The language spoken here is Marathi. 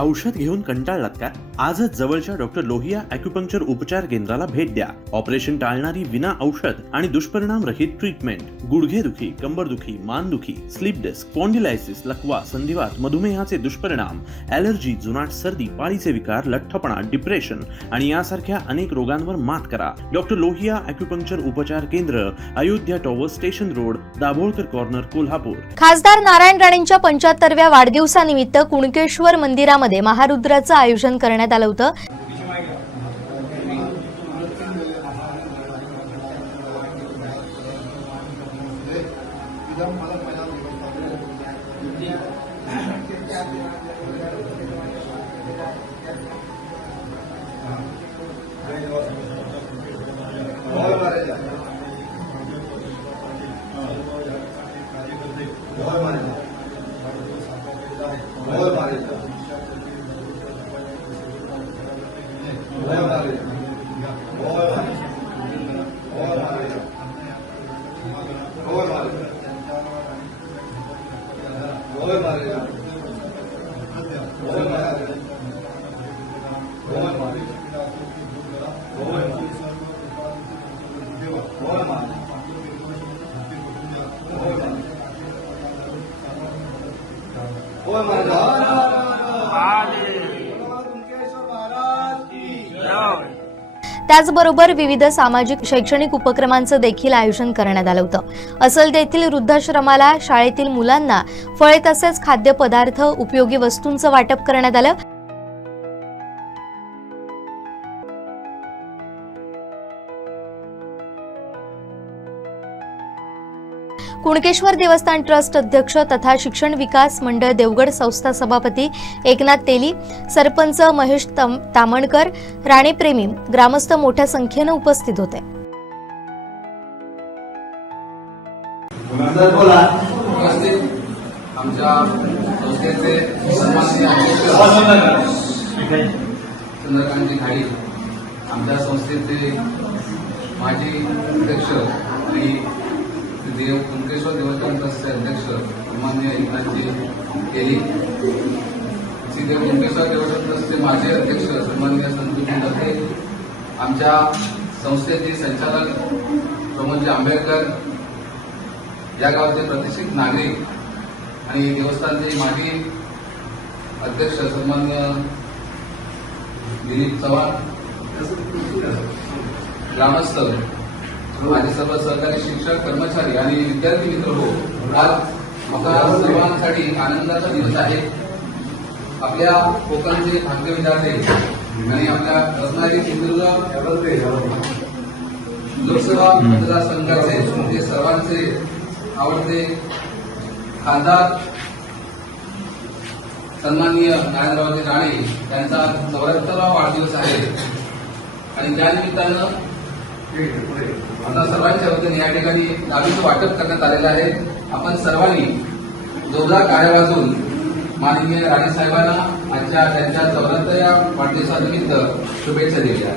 औषध घेऊन कंटाळलात का? आजच जवळच्या डॉक्टर लोहिया ॲक्युपंक्चर उपचार केंद्राला भेट द्या. ऑपरेशन टाळणारी विना औषध आणि दुष्परिणाम रहित ट्रीटमेंट. गुडघेदुखी, कंबरदुखी, मानदुखी, स्लीप डिस्क, स्पॉन्डिलायसिस, लकवा, संधिवात, मधुमेहाचे दुष्परिणाम, ॲलर्जी, जुनाट सर्दी, पाळीचे विकार, लठ्ठपणा, डिप्रेशन आणि यासारख्या अनेक रोगांवर मात करा. डॉक्टर लोहिया ॲक्युपंक्चर उपचार केंद्र, Ayodhya tower, station road, Dabholkar corner, Kolhapur. खासदार नारायण राणेंच्या 75व्या वाढदिवसानिमित्त कुणकेश्वर मंदिरामध्ये महारुद्राचं आयोजन करण्यात आलं होतं. त्याचबरोबर विविध सामाजिक शैक्षणिक उपक्रमांचं देखील आयोजन करण्यात आलं होतं. असलदे येथील वृद्धाश्रमाला शाळेतील मुलांना फळे तसेच खाद्यपदार्थ, उपयोगी वस्तूंचं वाटप करण्यात आलं. कुणकेश्वर देवस्थान ट्रस्ट अध्यक्ष तथा शिक्षण विकास मंडळ देवगड संस्था सभापती एकनाथ तेली, सरपंच महेश तामणकर, राणेप्रेमी, ग्रामस्थ मोठ्या संख्येने उपस्थित होते. आमच्या संस्थेचे चंद्रकांतजी खाडी, आमच्या संस्थेचे माजी अध्यक्ष आणि कुणकेश्वर देवस्थान ट्रस्टचे अध्यक्ष सन्माननीय एकनाथजी तेली, कुणकेश्वर देवस्थान ट्रस्टचे माजी अध्यक्ष सन्माननीय संतोषजी दत्ते, आमच्या संस्थेचे संचालक प्रमोदजी आंबेडकर, या गावाचे प्रतिष्ठित नागरिक आणि देवस्थानचे माजी अध्यक्ष सन्माननीय दिलीप चव्हाण, ग्रामस्थ, माझे सर्व सहकारी शिक्षक, कर्मचारी आणि विद्यार्थी मित्र हो, आज आपल्या सर्वांसाठी आनंदाचा दिवस आहे. आपल्या कोकणचे भाग्य विधाते आणि आपल्या रत्नागिरी सिंधुदुर्ग लोकसभा मतदारसंघाचे सर्वांचे आवडते खासदार सन्माननीय नारायणरावजी राणे यांचा 74वा वाढदिवस आहे आणि त्या निमित्तानं आता सर्वांच्या वतीने या ठिकाणी दाबीचं वाटप करण्यात आलेलं आहे. आपण सर्वांनी जोरदार टाळ्या वाजवून माननीय राणे साहेबांना त्यांच्या 74व्या वाढदिवसानिमित्त शुभेच्छा दिल्या.